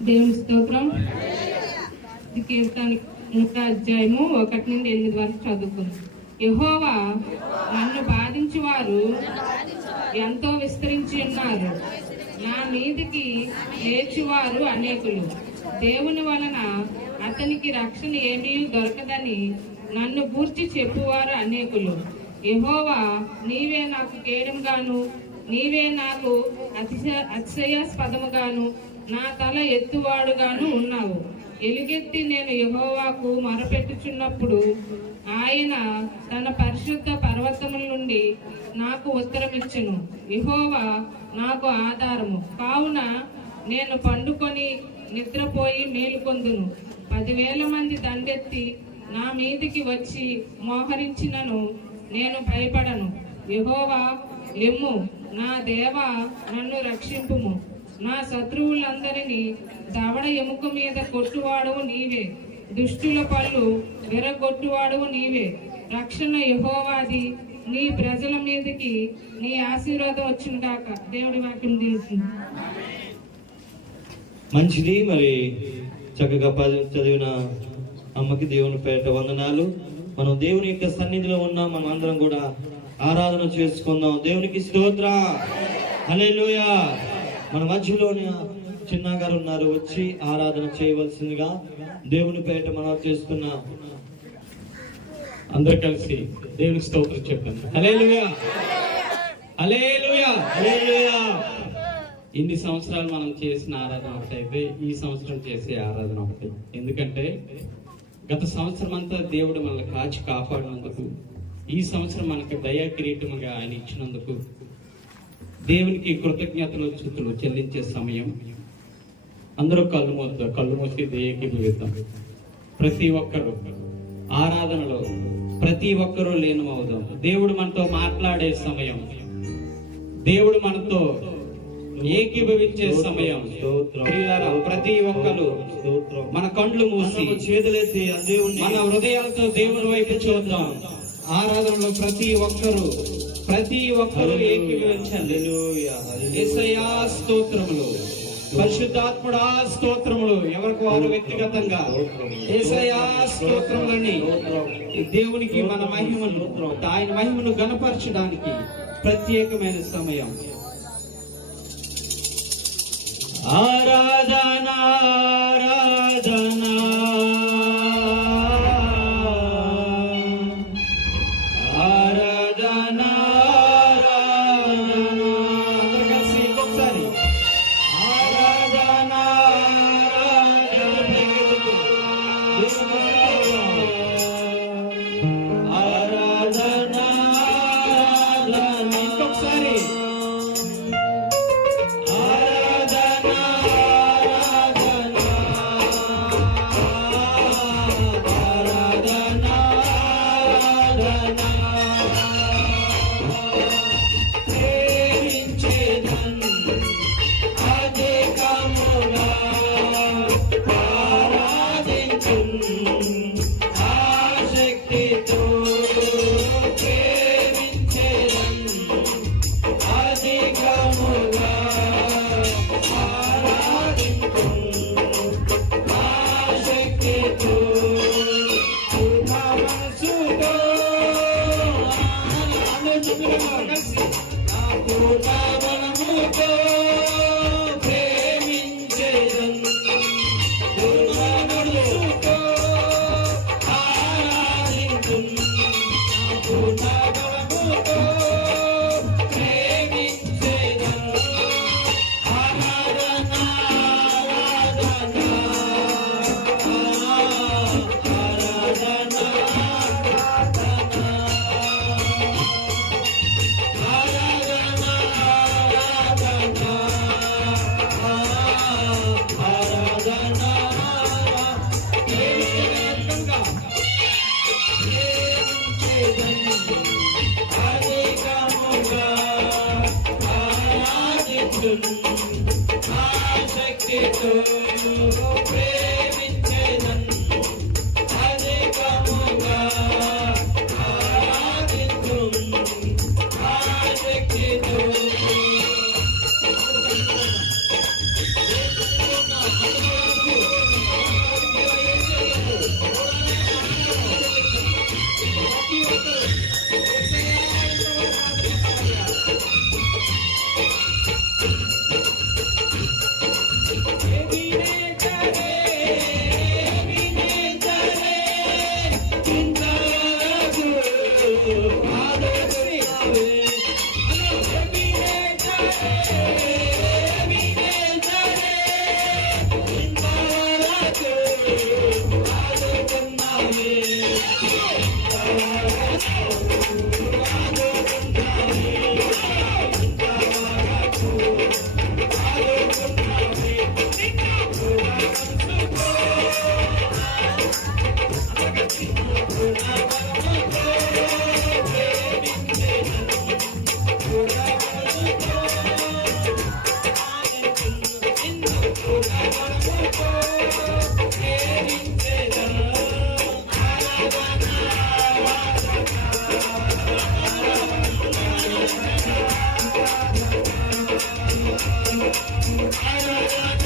దేవుని స్తోత్రం. కీర్తన నూట అధ్యాయము ఒకటి నుండి ఎనిమిది వరకు చదువుకుంది. యహోవా నన్ను బాధించువారు ఎంతో విస్తరించి ఉన్నారు. నా మీదికి లేచువారు అనేకులు. దేవుని వలన అతనికి రక్షణ ఏమీ దొరకదని నన్ను గూర్చి చెప్పువారు అనేకులు. యహోవా నీవే నాకు కేడంగాను. నీవే నాకు అతిశయ అతిశయాస్పదముగాను. నా తల ఎత్తువాడుగాను ఉన్నావు. ఎలుగెత్తి నేను యహోవాకు మొరపెట్టుచున్నప్పుడు ఆయన తన పరిశుద్ధ పర్వతముల నుండి నాకు ఉత్తరమిచ్చును. యహోవా నాకు ఆధారము. కావున నేను పండుకొని నిద్రపోయి మేలుకొందును పదివేల మంది దండెత్తి నా మీదికి వచ్చి మోహరించినను నేను భయపడను. యహోవా లెమ్ము నా దేవ నన్ను రక్షింపుము. నా శత్రువులందరినీ దవడ ఎముక మీద కొట్టువాడవు నీవే. దుష్టుల పళ్ళు విరగొట్టువాడవు నీవే. రక్షణ యహోవాది నీ ప్రజల మీదకి నీ ఆశీర్వాదం వచ్చిన కాక దేవుడి వాక్యం తీస్తుంది మంచిది మరి. చక్కగా చదివిన అమ్మకి దేవుని పేట వందనాలు. మనం దేవుని యొక్క సన్నిధిలో ఉన్నాం. మనం అందరం కూడా ఆరాధన చేసుకుందాం. దేవునికి స్తోత్ర. హల్లెలూయా. మన మధ్యలోని చిన్న గారు ఉన్నారు. వచ్చి ఆరాధన చేయవలసిందిగా దేవుని పేట మనం చేస్తున్న అందరు కలిసి దేవునికి స్తోత్రం చెప్పండి. హల్లెలూయా. హల్లెలూయా. హల్లెలూయా. ఇన్ని సంవత్సరాలు మనం చేసిన ఆరాధన ఒకటైతే ఈ సంవత్సరం చేసే ఆరాధన ఒకటి. ఎందుకంటే గత సంవత్సరం అంతా దేవుడు మనల్ని కాచి కాపాడినందుకు ఈ సంవత్సరం మనకు దయా కిరీటముగా ఆయన ఇచ్చినందుకు దేవునికి కృతజ్ఞతలు చుతులు చెల్లించే సమయం. అందరూ కళ్ళు మూద్దాం కళ్ళు మూసి దయకి వెళ్తాం ప్రతి ఒక్కరు ఆరాధనలో ప్రతి ఒక్కరూ లీనమవుదాం. దేవుడు మనతో మాట్లాడే సమయం. దేవుడు మనతో ఏకీభవించే సమయం. ప్రతి ఒక్కరు మన కండ్లు మూసి చేతులెత్తి మన హృదయాలతో దేవుని వైపు చూద్దాం. ఆరాధనలో ప్రతి ఒక్కరు ప్రతి ఒక్కరు హల్లెలూయా యేసయ్యా స్తోత్రములు. పరిశుద్ధాత్ముడా స్తోత్రములు. ఎవరికి వారు వ్యక్తిగతంగా? యేసయ్యా స్తోత్రములని దేవునికి మన మహిమను ఆయన మహిమను గణపరచడానికి ప్రత్యేకమైన సమయం. ఆరాధన ఆరాధన. I don't want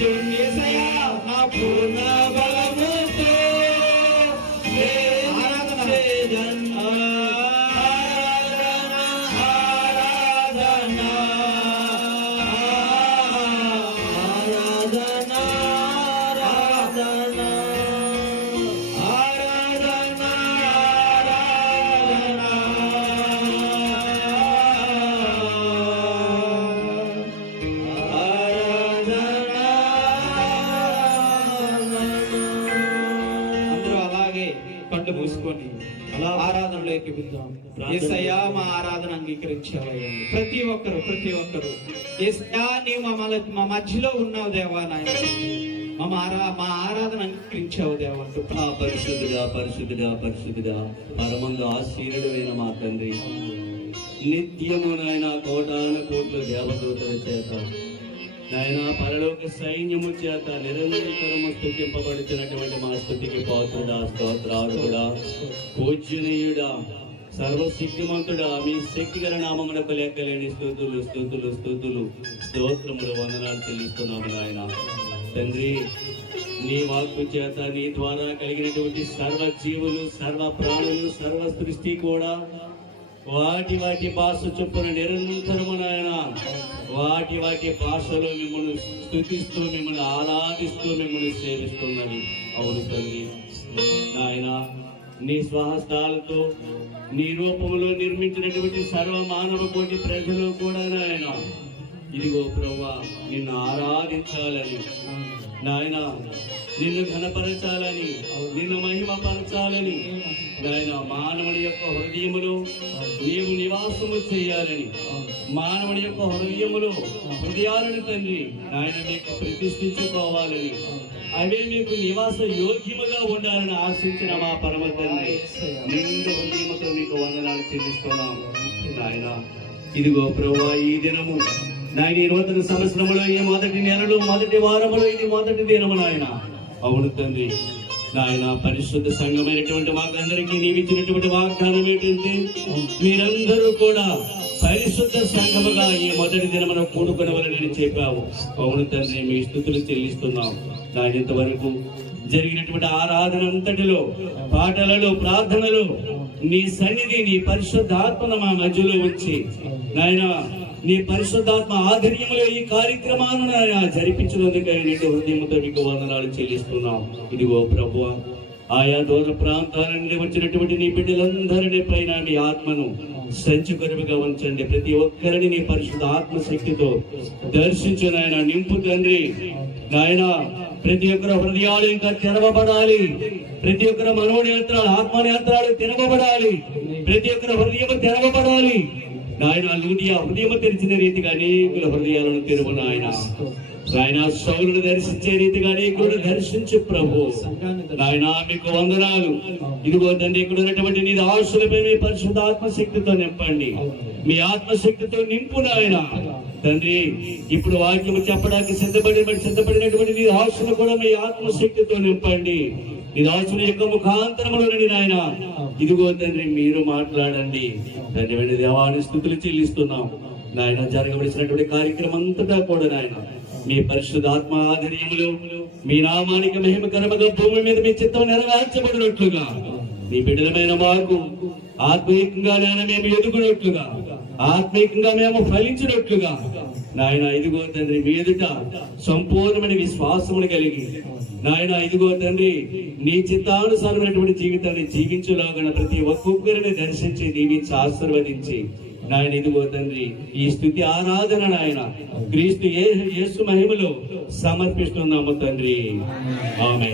నా పూర్ణ వెళ్దాం ఏసయ్యా మా ఆరాధన అంగీకరించావయ్యా ప్రతి ఒక్కరు ప్రతి ఒక్కరు ఏసయ్యా నీవు మా మల- మా మధ్యలో ఉన్నావు దేవా నాయన మా ఆరా మా ఆరాధన అంగీకరించావు దేవా అంటూ ఆ పరిశుద్ధుడా పరిశుద్ధుడా పరిశుద్ధుడా పరమంలో ఆశీనుడైన మా తండ్రి నిత్యము నాయన కోటాను కోట్ల దేవదూతల చేత నాయన పరలోక సైన్యము చేత నిరంతరము స్థుతింపబడుతున్నటువంటి మా స్థుతికి పాత్రుడా స్తోత్రారుడా పూజనీయుడా సర్వశక్తిమంతుడా మీ శక్తి గల నామమునకు లెక్కలేని స్థుతులు స్థుతులు స్థుతులు స్తోత్రములు వందనాలు చెల్లిస్తున్నాము నాయన. తండ్రి నీ వాక్కు చేత నీ ద్వారా కలిగినటువంటి సర్వ జీవులు సర్వ ప్రాణులు సర్వ సృష్టి కూడా వాటి వాటి భాష చొప్పున నిరంతరము నాయన వాటి వాటి భాషలో మిమ్మల్ని స్థుతిస్తూ మిమ్మల్ని ఆరాధిస్తూ మిమ్మల్ని సేవిస్తున్నది. అవును తల్లి. నాయన నీ స్వహస్తాలతో నీ రూపంలో నిర్మించినటువంటి సర్వ మానవ కోటి ప్రజలు కూడా నాయన. ఇదిగో ప్రవ్వా నిన్ను ఆరాధించాలని. నాయన నిన్ను ఘనపరచాలని నిన్ను మహిమపరచాలని నాయన మానవుని యొక్క హృదయములో నీవు నివాసము చేయాలని మానవుని యొక్క హృదయములో హృదయాలను తండ్రి నాయన మీకు ప్రతిష్ఠించుకోవాలని. అవే మీకు నివాస యోగ్యముగా ఉండాలని ఆశించిన మా పరమ తండ్రి. నిండు హృదయముతో మీకు వందనాలు చెల్లిస్తున్నాం నాయన. ఇదిగో ప్రభా ఈ దినము నాయన ఈ నూతన సంవత్సరములో ఈ మొదటి నెలలో మొదటి వారములో ఇది మొదటి దినము నాయన. అవును తండ్రి. నాయన పరిశుద్ధ సంఘమైనటువంటి మాకందరికీ నీవిచ్చినటువంటి వాగ్దానం ఏంటంటే మీరందరూ కూడా పరిశుద్ధ సంఘముగా ఈ మొదటి దినమున కూడుకునవలని చెప్పావు. అవును తండ్రి మీ స్థుతులు చెల్లిస్తున్నాం. నాయన ఇంతవరకు జరిగినటువంటి ఆరాధన అంతటిలో పాటలలో ప్రార్థనలో నీ సన్నిధి నీ పరిశుద్ధాత్మను మా మధ్యలో ఉంచి నాయన నీ పరిశుద్ధాత్మ ఆధ్వర్యంలో ఈ కార్యక్రమాలను నాయన జరిపించినందుకై హృదయంతో మీకు వందనాలు చెల్లిస్తున్నాం. ఇదిగో ప్రభు ఆయా దూర ప్రాంతాల నుండి వచ్చినటువంటి నీ బిడ్డలందరినీ పైన నీ ఆత్మను సంచుకరువుగా ఉంచండి. ప్రతి ఒక్కరిని నీ పరిశుద్ధ ఆత్మశక్తితో దర్శించు నాయన నింపు తండ్రి. నాయన ప్రతి ఒక్కరి హృదయాలు ఇంకా తెరవబడాలి. ప్రతి ఒక్కరి మనోనేత్రాలు ఆత్మనేత్రాలు తెరవబడాలి. ప్రతి ఒక్కరు హృదయం తెరవబడాలి. నాయన లూదియా హృదయం తెరిచిన రీతిగా అనేకుల హృదయాలను తెరువు నాయన. నాయన సౌలును దర్శించే రీతిగా అనేకులను దర్శించు ప్రభు. నాయన మీకు వందనాలు. ఇదిగో తండ్రి ఇక్కడ ఉన్నటువంటి నీ ఆశలపై మీ పరిశుద్ధ ఆత్మశక్తితో నింపండి. మీ ఆత్మశక్తితో నింపు నాయన. తండ్రి ఇప్పుడు వాక్యం చెప్పడానికి సిద్ధపడి సిద్ధపడినటువంటి నీ ఆశలు కూడా మీ ఆత్మశక్తితో నింపండి. నీ దాసుని యొక్క ముఖాంతరములని నాయన. ఇదిగో తండ్రి మీరు మాట్లాడండి. తండ్రి దేవాన్ని స్థుతులు చెల్లిస్తున్నాం. నాయన జరగవలసినటువంటి కార్యక్రమం అంతటా కూడా నాయన మీ పరిశుద్ధాత్మ ఆధర్యములు మీ నామానికి మహిమకరముగా భూమి మీద మీ చిత్తం నెరవేర్చబడినట్లుగా మీ బిడ్డలమైన మాకు ఆత్మీయంగా నాయన మేము ఎదుగునట్లుగా ఆత్మీయంగా మేము ఫలించినట్లుగా నాయన ఇదిగో తండ్రి మీ ఎదుట సంపూర్ణమైన విశ్వాసమును కలిగి. నాయన ఇదిగో తండ్రి నీ చిత్తానుసారమైనటువంటి జీవితాన్ని జీవించులాగా ప్రతి ఒక్కొక్కరిని దర్శించి దీవించి ఆశీర్వదించి. నాయన ఇదిగో తండ్రి ఈ స్థుతి ఆరాధన నాయన క్రీస్తు యేసు మహిమలో సమర్పిస్తున్నాము తండ్రి. ఆమె